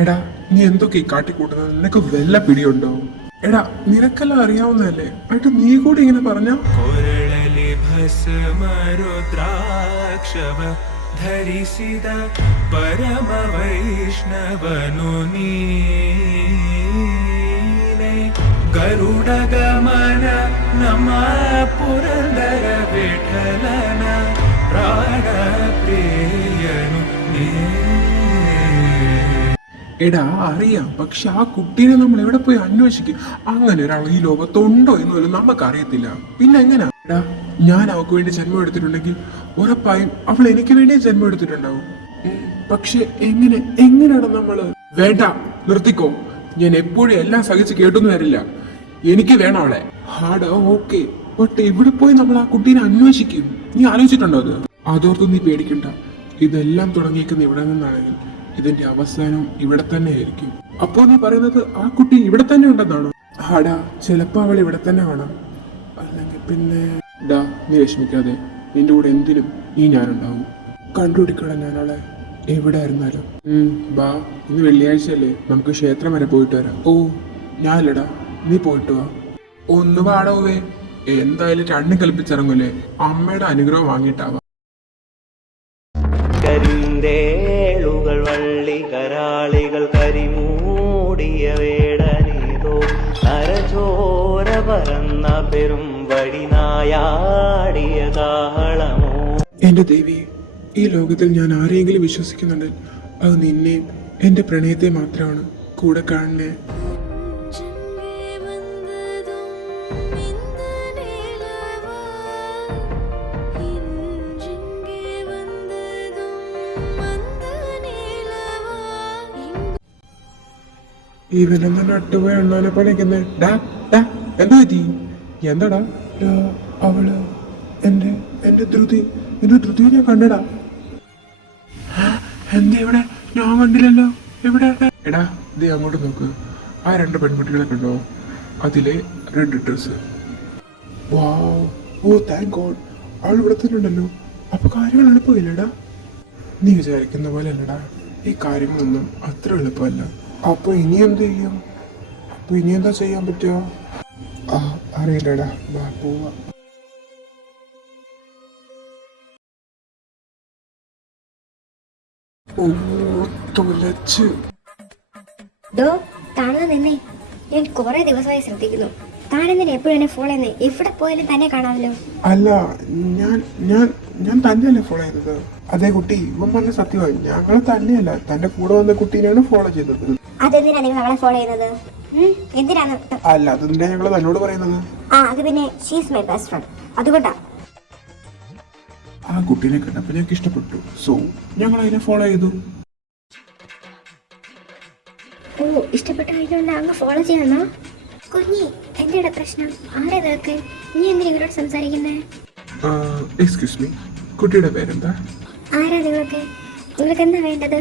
എടാ, നീ എന്തൊക്കെ ഈ കാട്ടിക്കൂട്ടുന്നത്? നിനക്ക് വല്ല പിടിയുണ്ടോ? എടാ, നിനക്കെല്ലാം അറിയാവുന്നതല്ലേ, എന്നിട്ട് നീ കൂടി ഇങ്ങനെ പറഞ്ഞ ധരിಸಿದ ಪರಮ ವೈಷ್ಣವನು ನೀನೆ ಗರುಡ ಗಮನ ನಮ್ಮ ಪುರಂದರ ವಿಠಲನ ಪ್ರಾಣ ಪ್ರಿಯನು ನೀ. എടാ അറിയാം, പക്ഷെ ആ കുട്ടീനെ നമ്മൾ എവിടെ പോയി അന്വേഷിക്കും? അങ്ങനെ ഒരാൾ ഈ ലോകത്തുണ്ടോ എന്ന് പോലും നമുക്ക് അറിയത്തില്ല. പിന്നെ എങ്ങനാ? എടാ, ഞാൻ അവൾക്ക് വേണ്ടി ജന്മം എടുത്തിട്ടുണ്ടെങ്കിൽ ഉറപ്പായും അവൾ എനിക്ക് വേണ്ടി ജന്മം എടുത്തിട്ടുണ്ടാവും. പക്ഷെ എങ്ങനെയാണ് നമ്മള്? വേണ്ട, നിർത്തിക്കോ. ഞാൻ എപ്പോഴും എല്ലാം സഹിച്ച് കേട്ടൊന്നും വരില്ല. എനിക്ക് വേണം അവളെ. ഹാടാ, ഓക്കെ, ബട്ട് ഇവിടെ പോയി നമ്മൾ ആ കുട്ടീനെ അന്വേഷിക്കും. നീ ആലോചിച്ചിട്ടുണ്ടോ അത്? അതോർത്ത് നീ പേടിക്കണ്ട. ഇതെല്ലാം തുടങ്ങിയിരിക്കുന്ന ഇവിടെ നിന്നാണെങ്കിൽ ഇതിന്റെ അവസാനം ഇവിടെ തന്നെ ആയിരിക്കും. അപ്പോ നീ പറയുന്നത് ആ കുട്ടി ഇവിടെ തന്നെ ഉണ്ടെന്നാണോ? ഹാടാ, ചിലപ്പോ അവൾ ഇവിടെ തന്നെ കാണാം. അല്ലെങ്കിൽ പിന്നെ ഡാ, നീ വിഷമിക്കാതെ. നിന്റെ കൂടെ എന്തിനും ഈ ഞാനുണ്ടാവും. കണ്ടുപിടിക്കട ഞാനവളെ എവിടെ ആയിരുന്നാലും. ബാ, ഇന്ന് വെള്ളിയാഴ്ചയല്ലേ, നമുക്ക് ക്ഷേത്രം വരെ പോയിട്ട് വരാം. ഓ, ഞാനില്ലടാ, നീ പോയിട്ട് വാ. ഒന്ന് പാടവേ, എന്തായാലും രണ്ടും കൽപ്പിച്ചിറങ്ങൂലേ. അമ്മയുടെ അനുഗ്രഹം വാങ്ങിയിട്ടാവാം. കരിന്തേളുകൾ വള്ളി കരാളികൾ കരിമൂടിയ വേടനീതോ നരചോര പറന്ന പെരും വഴിനായാടിയ കാഹളമോ. എന്റെ ദേവി, ഈ ലോകത്തിൽ ഞാൻ ആരെയെങ്കിലും വിശ്വസിക്കുന്നുണ്ട്, അത് നിന്നെയും എന്റെ പ്രണയത്തെ മാത്രമാണ്. കൂടെ കാണണേ. ഇവനെന്താ നട്ടുപോയ എണ്ണാനെ പോലെ എന്താ പറ്റി? എന്താടാ? അവള് എന്റെ ധൃതിയെ ഞാൻ കണ്ടടാ. എന്താ ഇവിടെ? ഞാൻ കണ്ടില്ലല്ലോ. എവിടെ? എടാ, ഇത് അങ്ങോട്ട് നോക്ക്. ആ രണ്ട് പെൺകുട്ടികളെ കണ്ടോ? അതിലെ റെഡ് ഡ്രസ്. വാവ്, ഓ താങ്ക് ഗോഡ്, അവൾ ഇവിടെ തന്നെ ഉണ്ടല്ലോ. അപ്പൊ കാര്യങ്ങൾ എളുപ്പമില്ലടാ. നീ വിചാരിക്കുന്ന പോലെ അല്ലടാ, ഈ കാര്യങ്ങളൊന്നും അത്ര എളുപ്പമല്ല. അപ്പൊ ഇനി എന്ത് ചെയ്യും? അപ്പൊ ഇനി എന്താ ചെയ്യാൻ പറ്റുക? അറിയില്ലടാ, വാ പോവാ. നിന്നേ, ഞാൻ കുറെ ദിവസമായി ശ്രദ്ധിക്കുന്നു. താനെന്തിനാ എപ്പോഴും എന്നെ ഫോളോ ചെയ്യുന്നത്? എവിടെ പോയാലും തന്നെ കാണാമല്ലോ. അല്ല, ഞാൻ തന്നെയല്ലേ ഫോളോ ചെയ്തത്. അതേ കുട്ടി, ഇവൻ പറഞ്ഞ സത്യമായി. ഞങ്ങൾ തന്നെയല്ല, തന്റെ കൂടെ വന്ന കുട്ടീനെയാണ് ഫോളോ ചെയ്തത്. അതെന്തിനാ നിങ്ങൾ അവളെ ഫോളോ ചെയ്യുന്നത്? എന്തിനാണ്? അല്ല, അതെന്തിനാ ഞങ്ങൾ തന്നോട് പറയുന്നത്? അത് പിന്നെ ഷീസ് മൈ ബെസ്റ്റ് ഫ്രണ്ട്, അതുകൊണ്ടാ. ആ കുട്ടീനെ കണ്ടപ്പോ ഞങ്ങൾക്ക് ഇഷ്ടപ്പെട്ടു, സോ ഞങ്ങൾ അതിനെ ഫോളോ ചെയ്തു. ഓ, ഇഷ്ടപ്പെട്ട ആയതുകൊണ്ട് അങ്ങ് ഫോളോ ചെയ്യാന്നോ? കുഞ്ഞി, എന്താണ് പ്രശ്നം? ആരെ നിനക്ക്? നീ എന്തിനാ ഇവരോട് സംസാരിക്കുന്നേ? എക്സ്ക്യൂസ് മീ, കുട്ടിയുടെ പേരെന്താ? ആരാ നിങ്ങൾക്ക് എന്താ വേണ്ടത്?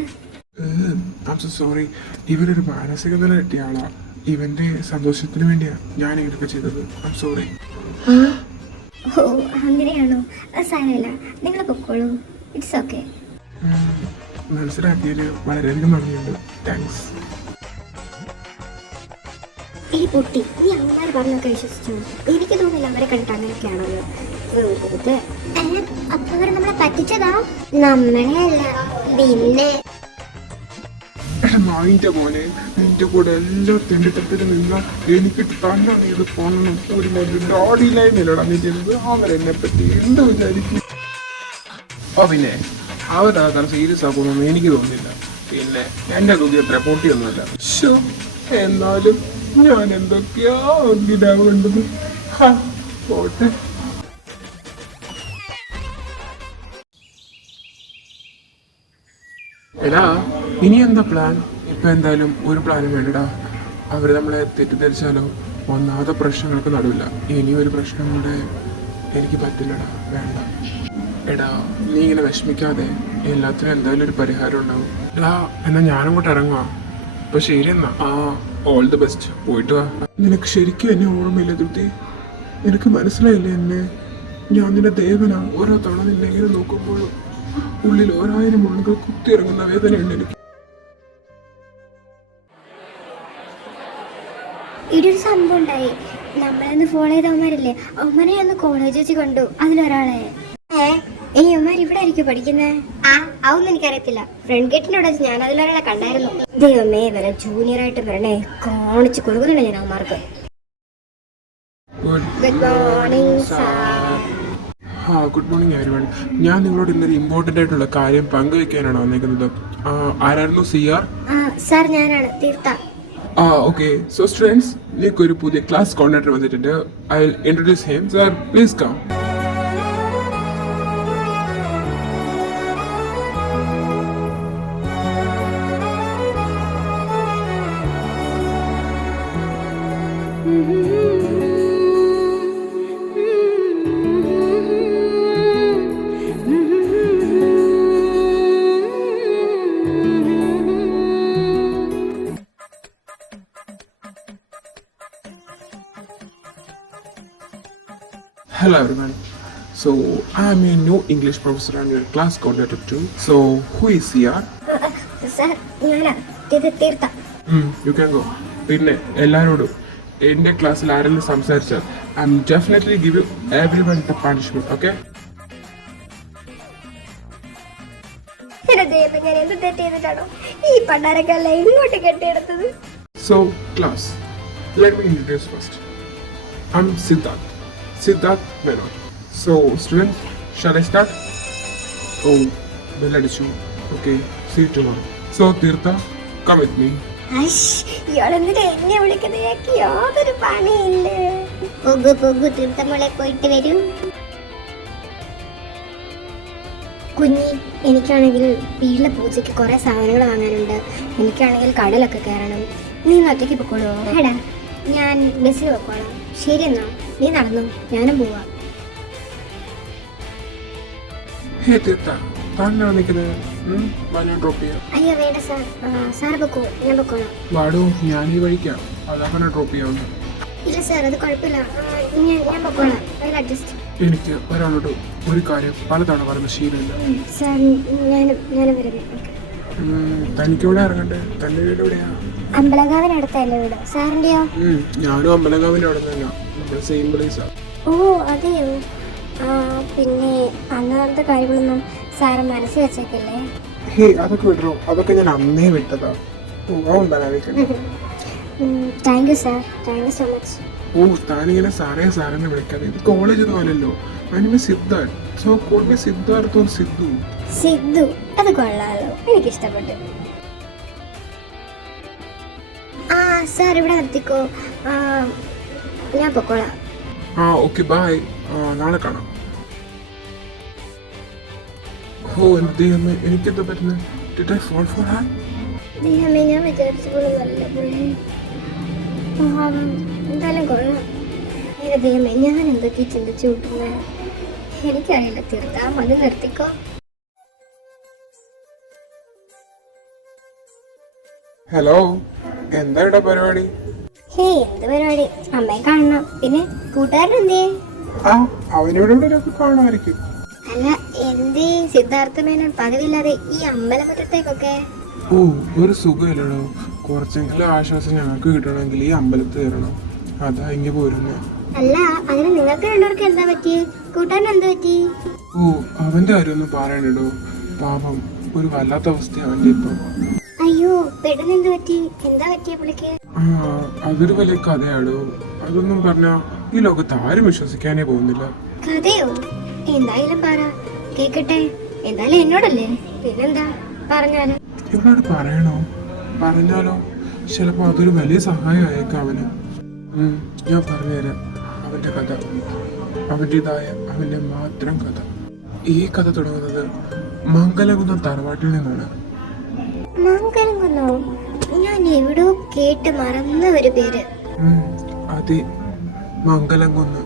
സോറി, ഇവരൊരു മാനസിക നില കിട്ടിയ ആളാ. ഇവന്റെ സന്തോഷത്തിന് വേണ്ടിയാ ഞാൻ ഇങ്ങനെയൊക്കെ ചെയ്തത്. സോറി. ഓ, അങ്ങനെയാണോ? സാരമില്ല, നിങ്ങൾ പൊക്കോളൂ. It's okay. മനസ്സിലാക്കിയതിന് വളരെയധികം നന്ദിയുണ്ട്. താങ്ക്സ്. ഈ കുട്ടി, നീ അവന്മാർ പറഞ്ഞൊക്കെ വിശ്വസിച്ചു? എനിക്ക് തോന്നില്ല അവരെ കണ്ടിട്ട് അങ്ങനെയൊക്കെയാണല്ലോ. അപ്പൊ അവരെ നമ്മളെ പറ്റിച്ചതാ? നമ്മളെ അല്ല, പിന്നെ നായിന്റെ മോനെ, നിന്റെ കൂടെ എല്ലാ തെണ്ടിത്തരത്തിലും നിന്ന എനിക്ക് തന്നെ ഇത് കാണണം. ഒരു ഡോഡി ലൈനിലടാ നീ ചെയ്തത്. അവരെന്നെ പറ്റി എന്ത് വിചാരിക്കും? പിന്നെ അവരത്ര സീരിയസ് ആക്കുമെന്നൊന്നും എനിക്ക് തോന്നുന്നില്ല. പിന്നെ എന്റെ തുക അത്ര പൊട്ടിയൊന്നുമില്ല. എന്നാലും ഞാൻ എന്തൊക്കെയാ വേണ്ടത്. പോട്ടെ. എടാ, ഇനി എന്താ പ്ലാൻ? ഇപ്പൊ എന്തായാലും ഒരു പ്ലാനും വേണ്ടടാ. അവര് നമ്മളെ തെറ്റിദ്ധരിച്ചാലോ? ഒന്നാമത്തെ പ്രശ്നങ്ങൾക്ക് നടുവില്ല. ഇനി ഒരു പ്രശ്നം കൂടെ എനിക്ക് പറ്റില്ലടാ, വേണ്ട. എടാ, നീ ഇങ്ങനെ വിഷമിക്കാതെ. എല്ലാത്തിനും എന്തായാലും ഒരു പരിഹാരം ഉണ്ടാവും. എടാ, എന്നാ ഞാനും കൂടെ ഇറങ്ങുവാ. അപ്പൊ ശരി എന്നാ. All the best. പോയിട്ട് വാ. നിനക്ക് ശരിക്കും എന്നെ ഓർമ്മയില്ല ധൃതി? നിനക്ക് മനസ്സിലായില്ലേ എന്നെ? ഞാൻ നിന്റെ ദേവനാ. ഓരോ തവണ നിന്നെ ഇങ്ങനെ നോക്കുമ്പോഴും ഉള്ളിൽ 1000 മുള്ളുകൾ കുത്തിയിറങ്ങുന്ന വേദനയുണ്ട് എനിക്ക്. സംഭവമുണ്ടായി. നമ്മളെന്ന് ഫോളോ ചെയ്തവന്മാരില്ലേ, അവന്മാരെ ഒന്ന് കോളേജ് വെച്ച് കണ്ടു. അതിലൊരാളെ ഇനി അവന്മാർ ഇവിടെ ആയിരിക്കും പഠിക്കുന്നത്. അതൊന്നും എനിക്കറിയത്തില്ല. ഫ്രണ്ട് ഗേറ്റിനോട് ഞാൻ അതിലൊരാളെ കണ്ടായിരുന്നു. ദൈവമേ, വരെ ജൂനിയർ ആയിട്ട് വരണേ, കാണിച്ച് കൊടുക്കുന്നുണ്ട് ഞാൻ അവന്മാർക്ക്. Good morning sir. Good morning everyone. ഞാൻ നിങ്ങളോട് ഇന്നൊരു ഇമ്പോർട്ടൻ്റ് ആയിട്ടുള്ള കാര്യം പങ്കുവെക്കാനാണ് വന്നേക്കുന്നത്. ആരായിരുന്നു സിആർ? സാർ ഞാനാണ് തീർത്ത. ഓക്കെ. സോ സ്റ്റുഡൻസ്, നിങ്ങൾക്ക് ഒരു പുതിയ ക്ലാസ് കോർഡിനേറ്റർ വന്നിട്ടുണ്ട്. I introduce him. Sir please come. Hello everyone. So I'm your new English professor and your class coordinator too. So who is here? Sir ഞാനാ തീർത്ത. You can go. പിന്നെ എല്ലാവരോടും എൻ്റെ ക്ലാസ്സിൽ ആരെങ്കിലും സംസാരിച്ചാൽ I M definitely give you everyone the punishment. Okay? ഞാൻ എന്ത് തെറ്റ് ചെയ്തിട്ടാണോ ഈ പണ്ടാരക്കല്ല ഇങ്ങോട്ട് കെട്ടിയെടുത്തത്? So class, let me introduce first. I'm Siddharth Menon. So students, shall I start? Oh, bell adichu. Okay, see you tomorrow. So Tirtha, come with me. ഇയാളെന്തിനാ എന്നെ വിളിക്കുന്നത്? എനിക്ക് യാതൊരു പണിയില്ലേ. പൊഗു തീർത്ഥമോളെ പോയിട്ട് വരും. കുഞ്ഞി, എനിക്കാണെങ്കിൽ വീട്ടിലെ പൂജയ്ക്ക് കുറെ സാധനങ്ങൾ വാങ്ങാനുണ്ട്. എനിക്കാണെങ്കിൽ കടലൊക്കെ കയറണം. നീ ഒറ്റയ്ക്ക് പൊക്കോളൂ. എടാ, ഞാൻ ബസ്സിൽ പൊക്കോളാം. ശരി എന്നാ, നീ നടന്നു, ഞാനും പോവാ. Hey Tirtha, താനാണ് നിൽക്കുന്നത്. ഞാൻ ഡ്രോപ്പ് ചെയ്യാം. അയ്യോ വേണ്ട സാർ, സാർ പൊക്കോ, ഞാൻ പൊക്കോളാം. വാടോ, ഞാൻ ഈ വഴിക്കാം. അതാണ് ഡ്രോപ്പ് ചെയ്യാവുന്നത്. ഇല്ല സാർ, അത് കുഴപ്പമില്ല. ഞാൻ പൊക്കോളാം. അഡ്ജസ്റ്റ്. എനിക്ക് ഒരാളോട് ഒരു കാര്യം പലതവണ പറയുന്ന ശീലമില്ല. സാർ ഞാൻ വരുന്നു. തനിക്കിവിടെ ഇറങ്ങണ്ടേ? തന്റെ വീട് എവിടെയാ? അമ്പലകാവിനടുത്തല്ലേ വീട്. സാറിന്റെയോ? ഞാനും അമ്പലകാവിന്റെ അവിടെ തന്നെ. നമ്മുടെ സെയിം പ്ലേസാ. ഓ അതെയോ? പിന്നെ അന്നത്തെ കാര്യങ്ങളൊന്നും സാറ് മനസ്സിൽ വെച്ചേക്കല്ലേ? ഹേ, അതൊക്കെ വിടറോ. അതൊക്കെ ഞാൻ അന്നേ വിട്ടതാ. Thank you sir, thank you so much. ഓ, താനിങ്ങനെ സാറെന്ന് വിളിക്കാതെ. ഇത് കോളേജ് ഒന്നും അല്ലല്ലോ. അതിന് Siddharth. So call me Siddharth or Sidhu. Sidhu, അത് കൊള്ളാലോ, എനിക്കിഷ്ടപ്പെട്ടു. സാർ ഇവിടെ നിർത്തിക്കോ, ഞാൻ പൊക്കോളാം. Okay, bye. നാളെ കാണാം. ഓ എൻ്റെ ദൈവമേ, എനിക്കെന്താ പറ്റുന്നത്? Did I fall for her? ദൈവമേ, ഞാൻ വിചാരിച്ച പോലെ നല്ല പുള്ളി. എന്തായാലും കൊള്ളാം. എൻ്റെ ദൈവമേ, ഞാൻ എന്തൊക്കെ ചിന്തിച്ചു കൂട്ടുന്നത് എനിക്കറിയില്ല. തീർത്താ മതി, നിർത്തിക്കോ. ഹലോ, എന്താ ഇവിടെ പരിപാടി? ഹേ, എന്ത് പരിപാടി? അമ്മയെ കാണണം. പിന്നെ കൂട്ടുകാരൻ എന്തേ? അവനിവിടെ കാണുമായിരിക്കും. അല്ല, എന്തേ സിദ്ധാർത്ഥ മേനോൻ പതിവില്ലാതെ ഈ അമ്പലമുറ്റത്തേക്കൊക്കെ? ഓ, ഒരു സുഖമില്ലടോ. കുറച്ചെങ്കിലും ആശ്വാസം ഞങ്ങൾക്ക് കിട്ടണമെങ്കിൽ ഈ അമ്പലത്തിൽ കയറണം. അതാ ഇങ്ങ പോരുന്നേ. അല്ല, അതിന് നിങ്ങൾക്ക് രണ്ടുപേർക്ക് എന്താ പറ്റി? കൂട്ടുകാരൻ എന്താ പറ്റി? ഓ, അവന്റെ കാര്യമൊന്നും പറയണോ. പാപം, ഒരു വല്ലാത്ത അവസ്ഥ അവന്റെ ഇപ്പൊ. അയ്യോ, പെട്ടെന്ന് എന്ത് പറ്റി? എന്താ പറ്റിയ പുള്ളിക്ക്? അതൊരു വലിയ കഥയാടോ. അതൊന്നും പറഞ്ഞാ ഈ ലോകത്ത് ആരും വിശ്വസിക്കാനേ പോകുന്നില്ല. കഥയോ? എന്തായാലും പറ, കേക്കട്ടെ. എന്തായാലും എന്നോടല്ലേ, പിന്നെന്താ, പറഞ്ഞാലോ? ഇവളോട് പറയണോ? പറഞ്ഞാലോ? ചിലപ്പോ അതൊരു വലിയ സഹായമായേക്കാം അവന്. ഞാൻ പറഞ്ഞുതരാം അവന്റെ കഥ. അവൻ്റെതായ അവന്റെ മാത്രം കഥ. ഈ കഥ തുടങ്ങുന്നത് മംഗലകുന്നം തറവാട്ടിൽ നിന്നാണ്. മംഗലകുന്നോ? ഞാൻ എവിടോ കേട്ട് മറന്ന ഒരു പേര്. അതെ, മംഗലകുന്ന്.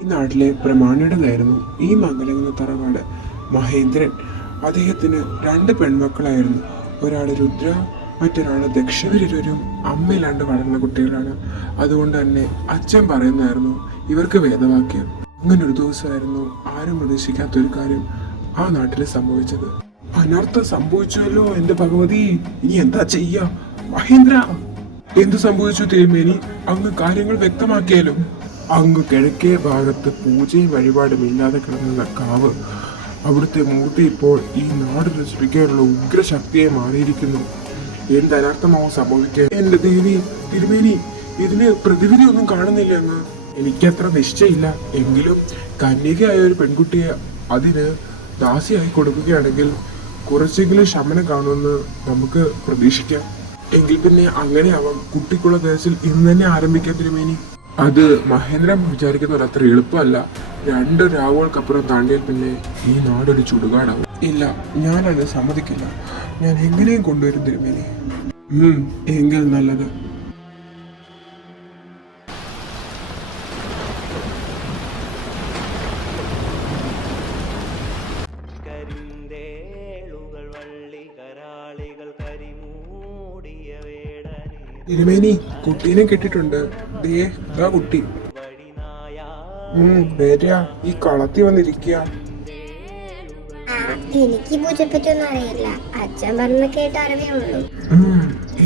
ഈ നാട്ടിലെ പ്രമാണിയുടേതായിരുന്നു ഈ മംഗലകുന്ന തറവാട്. മഹേന്ദ്രൻ, അദ്ദേഹത്തിന് 2 പെൺമക്കളായിരുന്നു. ഒരാൾ രുദ്ര, മറ്റൊരാള് ദക്ഷ. ഇവരിരുവരും അമ്മയിലാണ്ട് വളർന്ന കുട്ടികളാണ്. അതുകൊണ്ട് തന്നെ അച്ഛൻ പറയുന്നതായിരുന്നു ഇവർക്ക് വേദവാക്യം. അങ്ങനെ ഒരു ദിവസമായിരുന്നു ആരും പ്രതീക്ഷിക്കാത്തൊരു കാര്യം ആ നാട്ടിൽ സംഭവിച്ചത്. അനർത്ഥം സംഭവിച്ചല്ലോ എന്റെ ഭഗവതി. ഇനി എന്താ ചെയ്യാ? മഹേന്ദ്ര, എന്ത് സംഭവിച്ചു തിരുമേനി? അങ്ങ് കാര്യങ്ങൾ വ്യക്തമാക്കിയാലും. അങ്ങ് കിഴക്കേ ഭാഗത്ത് പൂജയും വഴിപാടും ഇല്ലാതെ കിടന്ന കാവ്, അവിടുത്തെ മൂർത്തി ഇപ്പോൾ ഈ നാട് നശിപ്പിക്കാനുള്ള ഉഗ്രശക്തിയെ മാറിയിരിക്കുന്നു. എന്തനർത്ഥമാവും സംഭവിക്കുക? എന്റെ ദേവി, തിരുമേനി, ഇതിന് പ്രതിവിധി ഒന്നും കാണുന്നില്ല അങ്ങ്. എനിക്കത്ര നിശ്ചയില്ല. എങ്കിലും കന്യകയായ ഒരു പെൺകുട്ടിയെ അതിന് ദാസിയായി കൊടുക്കുകയാണെങ്കിൽ കുറച്ചെങ്കിലും ശമനം കാണുമെന്ന് നമുക്ക് പ്രതീക്ഷിക്കാം. എങ്കിൽ പിന്നെ അങ്ങനെ ആവാം. കുട്ടിക്കുള്ള കേസിൽ ഇന്ന് തന്നെ ആരംഭിക്കാം തിരുമേനി. അത് മഹേന്ദ്രൻ വിചാരിക്കുന്ന അത്ര എളുപ്പമല്ല. 2 രാവുകൾക്കപ്പുറം താണ്ടിയാൽ പിന്നെ ഈ നാടൊരു ചുടുകാടാവും. ഇല്ല, ഞാനത് സമ്മതിക്കില്ല. ഞാൻ എങ്ങനെയും കൊണ്ടുവരും തിരുമേനി. എങ്കിൽ നല്ലത്. കരിന്തേളുകൾ വള്ളികരാളികൾ കരിമൂടിയ വേടനീതോ തിരുമേനി, കുട്ടീനെ കെട്ടിട്ടുണ്ട്. ദേ ദാ കുട്ടി. വഴിനായാ വരിക, ഈ കളത്തി വന്നിരിക്കുക. എനിക്ക് പൂജയെ പറ്റിയൊന്നും അറിയില്ല. അച്ഛൻ പറഞ്ഞ കേട്ട അറിവേ ഉള്ളൂ.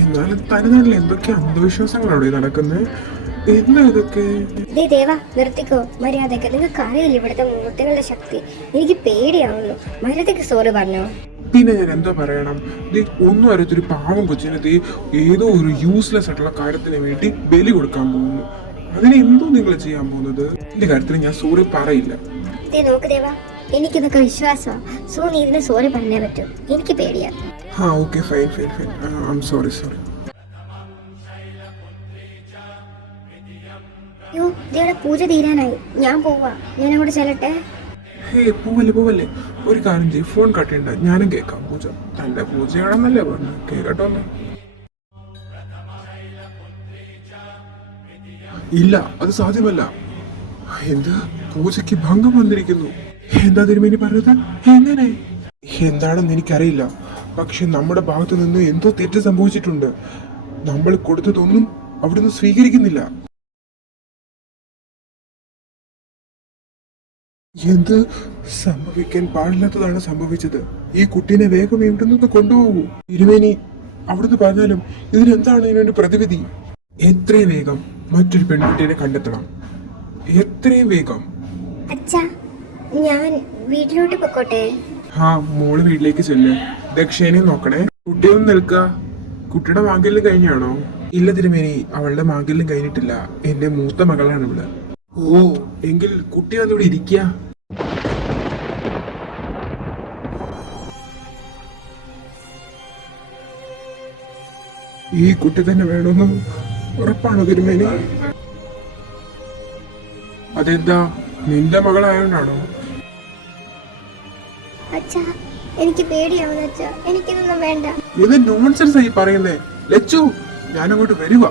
എന്നാലും തനിനാട്ടിൽ എന്തൊക്കെ അന്ധവിശ്വാസങ്ങളാണ് നടക്കുന്നത്? എന്താ ഇതൊക്കെ? ദേ ദേവാ, നിർത്തിക്കോ മര്യാദക്ക്. നിങ്ങൾക്ക് അറിയില്ല ഇവിടുത്തെ മൂർത്തികളുടെ ശക്തി. എനിക്ക് പേടിയാവുന്നു. മര്യാദക്ക് സോറി പറഞ്ഞോ. പിന്നെ ഞാൻ എന്താ പറയണം? ഒന്നും അറിയത്തൊരു പാവം കൊച്ചിനെ ഏതോ ഒരു യൂസ്ലെസ് ആയിട്ടുള്ള കാര്യത്തിന് വേണ്ടി ബലി കൊടുക്കാൻ പോകുന്നു. അതിന് എന്തോ നിങ്ങൾ ചെയ്യാൻ പോകുന്നത്? എന്റെ കാര്യത്തിൽ ഞാൻ സോറി പറയില്ല. ദേ നോക്ക് ദേവാ, എനിക്കിതൊക്കെ വിശ്വാസമാണ്. സോ നീ ഇതിന് സോറി പറഞ്ഞേ പറ്റൂ. എനിക്ക് പേടിയാ. Okay, fine. I am sorry. അയ്യോ, ദേവിടെ പൂജ തീരാനായി. ഞാൻ പോവാ. ഞാൻ അങ്ങോട്ട് ചെല്ലട്ടെ. പോവല്ലേ. ഒരു കാര്യം ചെയ്യും, ഫോൺ കട്ടിയുണ്ട്, ഞാനും കേൾക്കാം പൂജ. തന്റെ പൂജയാണെന്നല്ലേ പറഞ്ഞു, കേൾക്കട്ടോ ഒന്ന്. ഇല്ല, അത് സാധ്യമല്ല. എന്ത്? പൂജയ്ക്ക് ഭംഗം വന്നിരിക്കുന്നു. എന്താ തിരുമേനി പറഞ്ഞത്? എങ്ങനെ? എന്താണെന്ന് എനിക്കറിയില്ല. പക്ഷെ നമ്മുടെ ഭാഗത്തു നിന്ന് എന്തോ തെറ്റ് സംഭവിച്ചിട്ടുണ്ട്. നമ്മൾ കൊടുത്തതൊന്നും അവിടുന്ന് സ്വീകരിക്കുന്നില്ല. എന്ത്? സംഭവിക്കാൻ പാടില്ലാത്തതാണ് സംഭവിച്ചത്. ഈ കുട്ടീനെ വേഗം ഇവിടെ നിന്ന് കൊണ്ടുപോകൂ. തിരുമേനി, അവിടുന്ന് പറഞ്ഞാലും ഇതിനെന്താണ് ഇതിനൊരു പ്രതിവിധി? എത്രയും വേഗം മറ്റൊരു പെൺകുട്ടീനെ കണ്ടെത്തണം. എത്രയും വേഗം. അച്ഛാ, ഞാൻ വീട്ടിലോട്ട് പൊക്കോട്ടെ? മോള് വീട്ടിലേക്ക് ചെല്ല്. ദക്ഷേനെ നോക്കണേ. കുട്ടിയൊന്നും നിൽക്കുക. കുട്ടിയുടെ മാംഗല്യം കഴിഞ്ഞാണോ? ഇല്ല തിരുമേനി, അവളുടെ മാംഗല്യം കഴിഞ്ഞിട്ടില്ല. എന്റെ മൂത്ത മകളാണ് ഇവള്. എങ്കിൽ കുട്ടി വന്നിവിടെ ഇരിക്കുക. ഈ കുട്ടി തന്നെ വേണമെന്ന് ഉറപ്പാണോ തിരുമേനി? അതെന്താ, നിന്റെ മകളായോണ്ടാണോ? അച്ഛാ, എനിക്ക് പേടിയാവുന്നു അച്ഛാ. എനിക്കിതൊന്നും വേണ്ട. ഇത് നോൺസെൻസ് ആയി പറയുന്നേ. ലച്ചു, ഞാനങ്ങോട്ട് വരുക.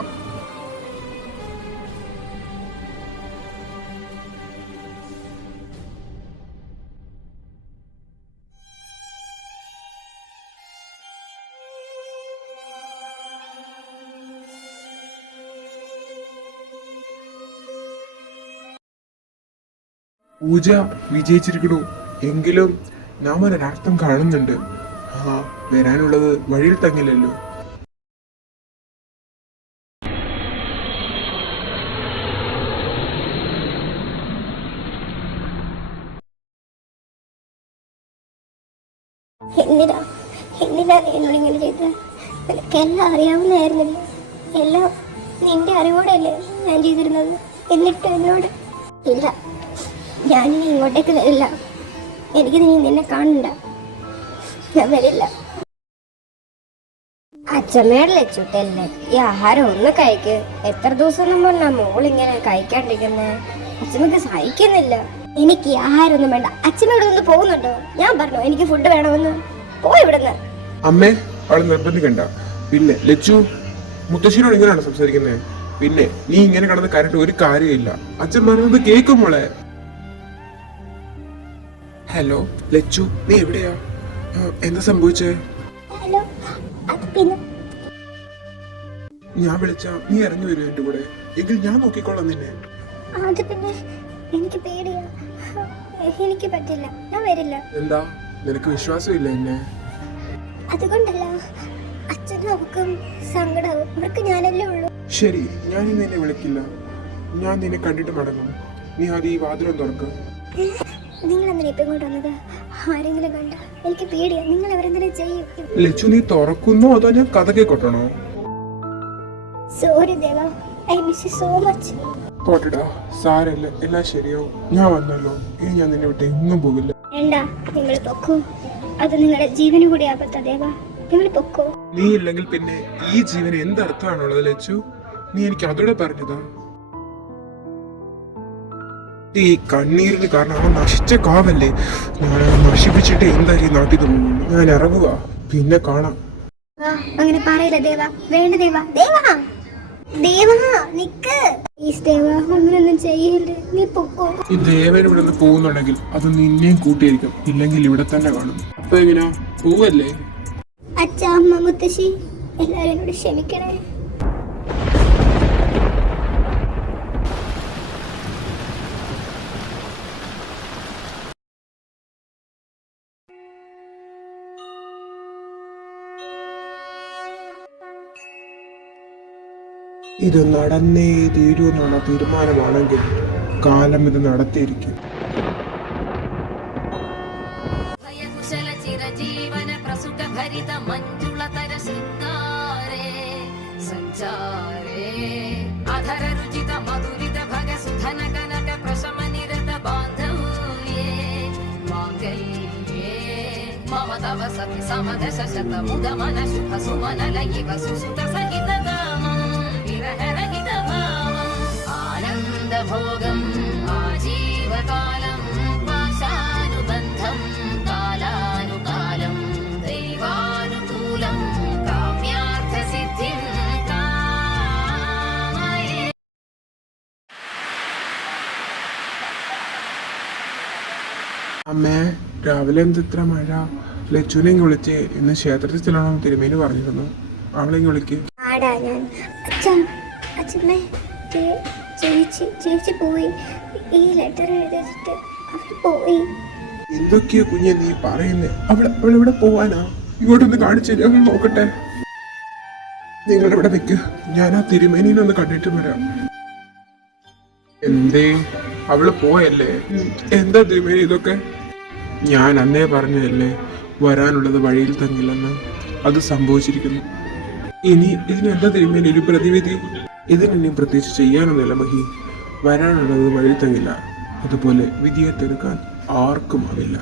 പൂജ വിജയിച്ചിരിക്കണു. എങ്കിലും നാം ഒരർത്ഥം കാണുന്നുണ്ട്. വരാനുള്ളത് വഴിയിൽ തങ്ങില്ലല്ലോ. എന്തിനാ എന്നോട് ഇങ്ങനെ ചെയ്തത്? എനിക്കെല്ലാം അറിയാവുന്നതായിരുന്നില്ല. എല്ലാം നിന്റെ അറിവോടെയല്ലേ ഞാൻ ചെയ്തിരുന്നത്. എന്നിട്ട് എന്നോട് ഇല്ല, ഞാനിനി ഇങ്ങോട്ടേക്ക് വരില്ല. എനിക്ക് നീ നിന്നെ കാണണ്ട. ഞാൻ വരില്ല. അച്ഛമ്മയുടെ ലച്ചുട്ടല്ലേ, ഈ ആഹാരം ഒന്ന് കഴിക്ക്. എത്ര ദിവസം നമ്മൾ മോളിങ്ങനെ കഴിക്കാണ്ടിരിക്കുന്നേ? അച്ഛമ്മക്ക് സഹിക്കുന്നില്ല. എനിക്ക് ഈ ആഹാരം ഒന്നും വേണ്ട. അച്ഛമ്മ ഇവിടെ നിന്ന് പോകുന്നുണ്ടോ? ഞാൻ പറഞ്ഞു എനിക്ക് ഫുഡ് വേണമെന്ന്. പോയി ഇവിടുന്ന്. അമ്മേ, അവളെ നിർബന്ധിക്കണ്ട. പിന്നെ ലച്ചു, മുത്തശ്ശിനോട് ഇങ്ങനെയാണ് സംസാരിക്കുന്നത്. പിന്നെ നീ ഇങ്ങനെ കിടന്ന് കരട്ട് ഒരു കാര്യമില്ല. അച്ഛൻ പറഞ്ഞത് കേൾക്കും മോളെ. ഹലോ ലച്ചു, നീ എവിടെയാ? എന്താ സംഭവിച്ചേ? ഹലോ, അത് പിന്നെ ഞാൻ വിളിച്ചാ നീ ഇറങ്ങി വരുമോ എന്റെ കൂടെ? എങ്കിൽ ഞാൻ നോക്കിക്കോളാം നിന്നെ. അത് പിന്നെ എനിക്ക് പേടിയാ, എനിക്ക് പറ്റില്ല, ഞാൻ വരില്ല. എന്താ നിനക്ക് വിശ്വാസമില്ല എന്നെ? അതുകൊണ്ടല്ല, അച്ഛനും അവക്കും സങ്കടാവും, അവർക്ക് ഞാനല്ലേ ഉള്ളൂ. ശരി, ഞാൻ ഇന്ന് നിന്നെ വിളിക്കില്ല. ഞാൻ നിന്നെ കണ്ടിട്ട് മടങ്ങും. നീ അത് ഈ വാതിലും തുറക്കും. നിങ്ങൾ എന്തിനാ ഇപ്പം ഇങ്ങോട്ട് വന്നത്? ആരെങ്കിലും കണ്ട എനിക്ക് പേടിയാ, നിങ്ങൾ അവരെന്തിനാ ചെയ്യും? ലച്ചു, നീ തുറക്കുന്നോ അതോ ഞാൻ കഥകെ കൊട്ടണോ? Sorry Deva, I miss you so much. പോട്ടടാ, സാരല്ല, എല്ലാം ശരിയാവും. ഞാൻ വന്നല്ലോ, ഇനി ഞാൻ നിന്നെ വിട്ട് എങ്ങും പോകില്ല. വേണ്ട, നിങ്ങൾ പൊക്കോ. അത് നിങ്ങളുടെ ജീവന് കൂടി ആപത്താ ദേവ, നിങ്ങൾ പൊക്കോ. നീ ഇല്ലെങ്കിൽ പിന്നെ ഈ ജീവന് എന്തർത്ഥമാണുള്ളത് ലച്ചു? നീ എനിക്ക് അതോടെ പറഞ്ഞതാ. ഈ കണ്ണീരിന് കാരണം അവൻ നശിച്ച കാവല്ലേ. ഞാനത് നശിപ്പിച്ചിട്ട് എന്തായാലും നാട്ടിൽ പോകുന്നു. ഞാൻ ഇറങ്ങുക, പിന്നെ കാണാം. അങ്ങനെ പറയില്ല ദേവ, വേണ്ട ദേവ. ദേവ, ദേവ നിക്ക്. പ്ലീസ് ദേവ, അങ്ങനൊന്നും ചെയ്യല്ലേ, നീ പൊക്കോ. ഈ ദേവൻ ഇവിടെ നിന്ന് പോകുന്നുണ്ടെങ്കിൽ അത് നിന്നെയും കൂട്ടിയിരിക്കും, ഇല്ലെങ്കിൽ ഇവിടെ തന്നെ കാണും. അപ്പൊ എങ്ങനെയാ, പോവല്ലേ? അച്ഛ, അമ്മ, മുത്തശ്ശി, എല്ലാവരും എന്നോട് ക്ഷമിക്കണേ. ഇത് നടന്നേ തീരുമെന്നുള്ള തീരുമാനമാണെങ്കിൽ കാലം ഇത് നടത്തിയിരിക്കും. ഭയകുശല ചിരജീവന പ്രസുഖ ഭരിത മഞ്ജുളതര ശൃംഗാരേ സഞ്ചാരേ അധര രുചിത മധുരിത ഭഗ സുധന കനക പ്രശമ നിരത ബാന്ധവ്യേ മാംഗല്യേ മമ തവ സതി സമദശ ശത മുദമന ശുഭ സുമന ലയിവ സുസുത സഹിത കാമം വിരഹരഹിത ഭാവം ആനന്ദഭോഗം ആജീവകാലം പാശാനുബന്ധം കാലാനുകാലം ദൈവാനുകൂലം കാമ്യാർത്ഥസിദ്ധിം കാമയേ. അമ്മേ, രാവിലെ എന്തിത്ര മഴ? ലച്ചുനെ വിളിച്ച് ഇന്ന് ക്ഷേത്രത്തിൽ ചെല്ലണമെന്ന് തിരുമേനി പറഞ്ഞിരുന്നു. അവളെ വിളിക്ക്. ആടാ ഞാൻ. അച്ഛമ്മേ, ചേച്ചി പോയി. ഈ ലെറ്റർ എഴുതിച്ചിട്ട് അവർ പോയി. എന്തൊക്കെയോ കുഞ്ഞെ നീ പറയുന്നേ? അവളെവിടെ പോവാനാ? ഇങ്ങോട്ടൊന്ന് കാണിച്ചു തരാം, നോക്കട്ടെ. നിങ്ങളിവിടെ വെക്ക്, ഞാൻ ആ തിരുമേനിനൊന്ന് കണ്ടിട്ട് വരാം. എന്തേ, അവള് പോയല്ലേ? എന്താ തിരുമേനി ഇതൊക്കെ? ഞാൻ അന്നേ പറഞ്ഞതല്ലേ വരാനുള്ളത് വഴിയിൽ തങ്ങില്ലെന്ന്. അത് സംഭവിച്ചിരിക്കുന്നു. ഇനി ഇതിനെന്താ തിരുമേനി ഒരു പ്രതിവിധി? ഇതിനി പ്രത്യേകിച്ച് ചെയ്യാനൊന്നുമില്ല മഹി. വരാനുള്ളത് വഴിയിൽ തങ്ങില്ല. അതുപോലെ വിധിയെ തീർക്കാൻ ആർക്കും ആവില്ല.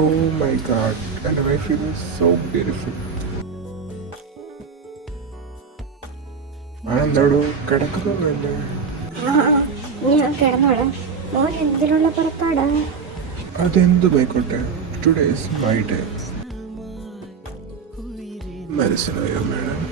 ഓ മൈ ഗാഡ്, എൻ്റെ വൈഫ് ഈസ് സോ ബ്യൂട്ടിഫുൾ. എന്താടോ കിടക്കുന്നൊന്നുമില്ല? ഞാൻ കിടന്നോളാം. മോൻ എന്തിനുള്ള പുറപ്പാടാ? അതെന്തുമായിക്കോട്ടെ, ടുഡേ ഇസ് മൈ ഡേ. മനസ്സിലായോ മാഡം?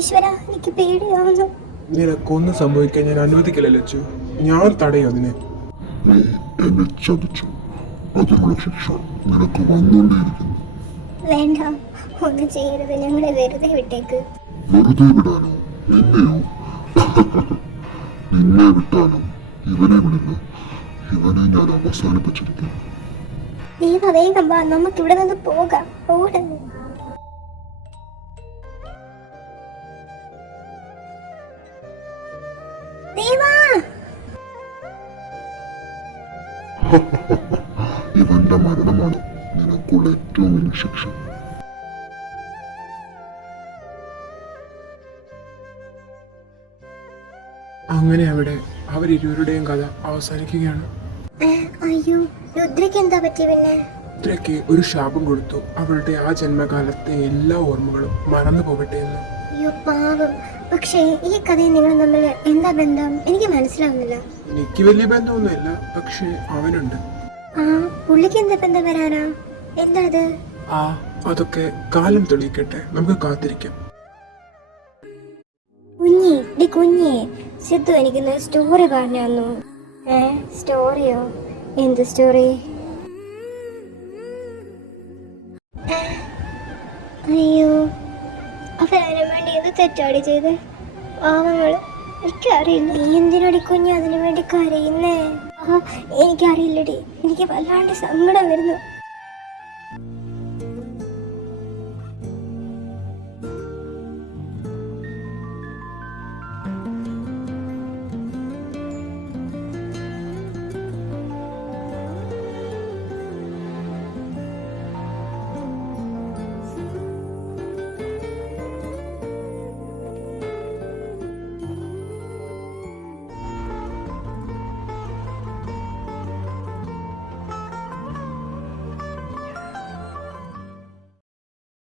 ഈശ്വര, എനിക്ക് പേടിയാവുന്നു. നിനക്കൊന്നും സംഭവിക്കാൻ ഞാൻ അനുവദിക്കില്ല ലച്ചു. ഞാൻ തടയും അതിനെ. നീ എന്നെ ചതിച്ചു, അതിനുള്ള ശിക്ഷ നിനക്ക് വന്നുകൊണ്ടേയിരിക്കുന്നു. വേണ്ട, ഒന്നും ചെയ്യരുത്, ഞങ്ങളെ വെറുതെ വിട്ടേക്ക്. വെറുതെ വിടാനോ? നിന്നെയോ? നിന്നെ വിട്ടാലും ഇവനെ വിടില്ല. ഇവനെ ഞാൻ അവസാനിപ്പിച്ചിരിക്കും. ദേവ, വേഗം വാ, നമുക്ക് ഇവിടെ നിന്ന് പോകാം. ഓട്. ദേവാ, ഇവന്റെ മരണമാണ് നിനക്കുള്ള ഏറ്റവും വലിയ ശിക്ഷ. അങ്ങനെ അവിടെ അവരിരുവരുടെയും കഥ അവസാനിക്കുകയാണ്. അയ്യോ, രുദ്രയ്ക്ക് എന്താ പറ്റി പിന്നെ? രുദ്രയ്ക്ക് ഒരു ശാപം കൊടുത്തു, അവളുടെ ആ ജന്മകാലത്തെ എല്ലാ ഓർമ്മകളും മറന്നു പോകട്ടെ എന്ന്. അയ്യോ പാവം. പക്ഷേ ഈ കഥയും നിങ്ങൾ തമ്മിൽ എന്താ ബന്ധം? എനിക്ക് മനസ്സിലാവുന്നില്ല. എനിക്ക് വലിയ ബന്ധമൊന്നുമില്ല, പക്ഷെ അവനുണ്ട്. ആ പുള്ളിക്ക് എന്താ ബന്ധം വരാനാ? എന്താ അത്? അതൊക്കെ കാലം തെളിയിക്കട്ടെ, നമുക്ക് കാത്തിരിക്കാം. കുഞ്ഞേ, സിദ്ധു എനിക്കൊന്ന് സ്റ്റോറി പറഞ്ഞു തന്നു. സ്റ്റോറിയോ? എന്ത് സ്റ്റോറി? അയ്യോ, അവരതിനു വേണ്ടി എന്ത് തെറ്റാടി ചെയ്ത്? പാവങ്ങള്, എനിക്കറിയില്ല. നീ എന്തിനടി കുഞ്ഞ് അതിനു വേണ്ടി കരയുന്നേ? എനിക്കറിയില്ലടി, എനിക്ക് വല്ലാണ്ട് സങ്കടം വരുന്നു.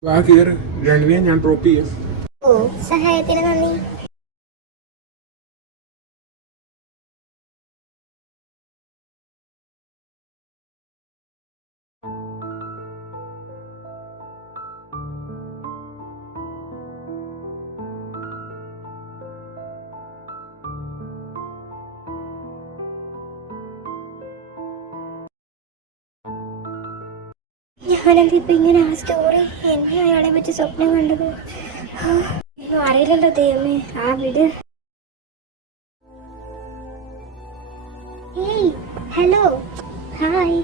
വാ കയറ്, രണ്ടിനെയും ഞാൻ ഡ്രോപ്പ് ചെയ്യാം. ഓ, സഹായത്തിന് നന്ദി. ഞാനെന്തിപ്പോ ഇങ്ങനെ ആ സ്റ്റോറി എന്നെ അയാളെ പറ്റി സ്വപ്നം കണ്ടത്? അറിയില്ലല്ലോ ദൈവമേ, ആ വീട്. ഏയ് ഹലോ, ഹായ്.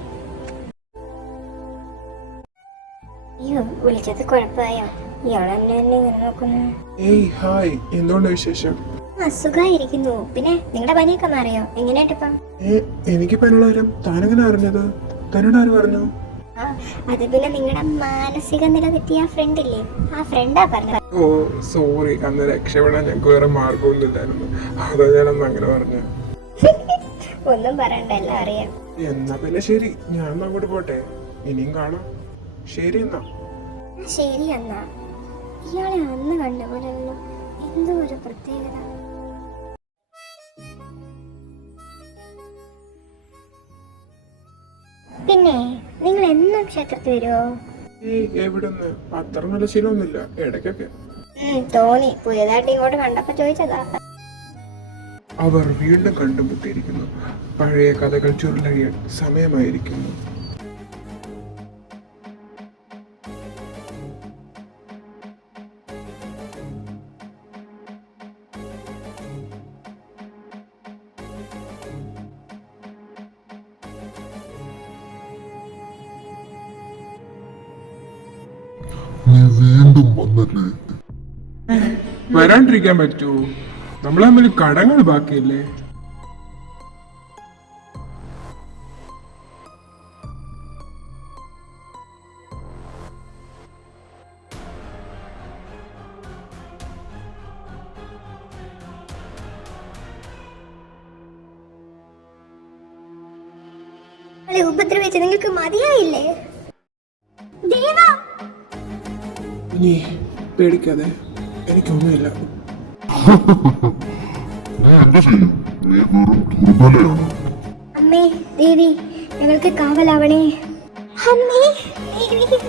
അയ്യോ, വിളിച്ചത് കുഴപ്പമായോ? ഇയാളെന്നെ ഇങ്ങനെ നോക്കുന്നു. ഏയ് ഹായ്, എന്തുകൊണ്ട് വിശേഷം? അസുഖമായിരിക്കുന്നു. പിന്നെ നിങ്ങളുടെ പനിയൊക്കെ മാറിയോ? എങ്ങനെയായിട്ടിപ്പം? എനിക്ക് പനിയുള്ള കാര്യം താനെങ്ങനെ അറിഞ്ഞത്? തന്നോട് ആര് പറഞ്ഞു? അത് പിന്നെ നിങ്ങളുടെ മാനസിക നില തെറ്റിയ ഫ്രണ്ട് ഇല്ലേ, ആ ഫ്രണ്ടാ പറഞ്ഞത്. ഓ സോറി, അന്ന് രക്ഷപ്പെടാൻ ഞങ്ങൾക്ക് വേറെ മാർഗമൊന്നുമില്ലായിരുന്നു, അതാ ഞാനന്ന് അങ്ങനെ പറഞ്ഞു. ഒന്നും പറയണ്ട, എല്ലാം അറിയാം. എന്നാ പിന്നെ ശരി, ഞാൻ അങ്ങോട്ട് പോട്ടെ, ഇനിയും കാണാം. ശരി എന്നാ. ശരി എന്നാ. ഇയാളെ അന്ന് കണ്ട പോലെയല്ലോ, എന്തോ ഒരു പ്രത്യേകത. പിന്നെ നിങ്ങൾ എന്നും ക്ഷേത്രത്തിൽ വരുമോ? എവിടുന്ന്? അത്ര നല്ല ശീലമൊന്നുമില്ല, ഇടയ്ക്കൊക്കെ. തോന്നി, പുതിയതായിട്ട് ഇങ്ങോട്ട് കണ്ടപ്പോ ചോദിച്ചതാ. അവർ വീണ്ടും കണ്ടുമുട്ടിയിരിക്കുന്നു. പഴയ കഥകൾ ചുരുളഴിയാൻ സമയമായിരിക്കുന്നു. നീ വീണ്ടും വന്നല്ലേ? വരാണ്ടിരിക്കാൻ പറ്റുമോ? നമ്മൾ തമ്മിൽ കടങ്ങൾ ബാക്കിയല്ലേ? ഉപദ്രവിച്ച് നിങ്ങൾക്ക് മതിയായില്ലേ? ദേവാ, നീ പേടിക്കാതെ, എനിക്കൊന്നുമില്ല. നീ എന്ത് ചെയ്യും? നീ വെറും ദുർബലയാണ്. അമ്മേ ദേവി, ഞങ്ങൾക്ക് കാവലാവണേ. അമ്മേ ദേവി.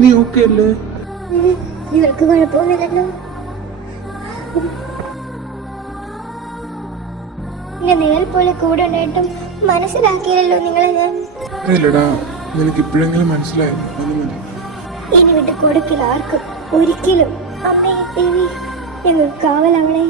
നീ ഓക്കെ അല്ലേ? നിങ്ങൾക്ക് കുഴപ്പമൊന്നുമില്ലല്ലോ? എന്റെ നേൽ പോലെ കൂടെ ഉണ്ടായിട്ടും മനസ്സിലാക്കിയില്ലല്ലോ നിങ്ങളെ ഞാൻ. അറിയില്ലടാ, നിനക്ക് ഇപ്പോഴെങ്കിലും മനസ്സിലായോ? അത് മതി. ഇനി വിട്ട് കൊടുക്കില്ല ആർക്കും ഒരിക്കലും. അമ്മേ ദേവി, ഞങ്ങൾ കാവലാവണേ.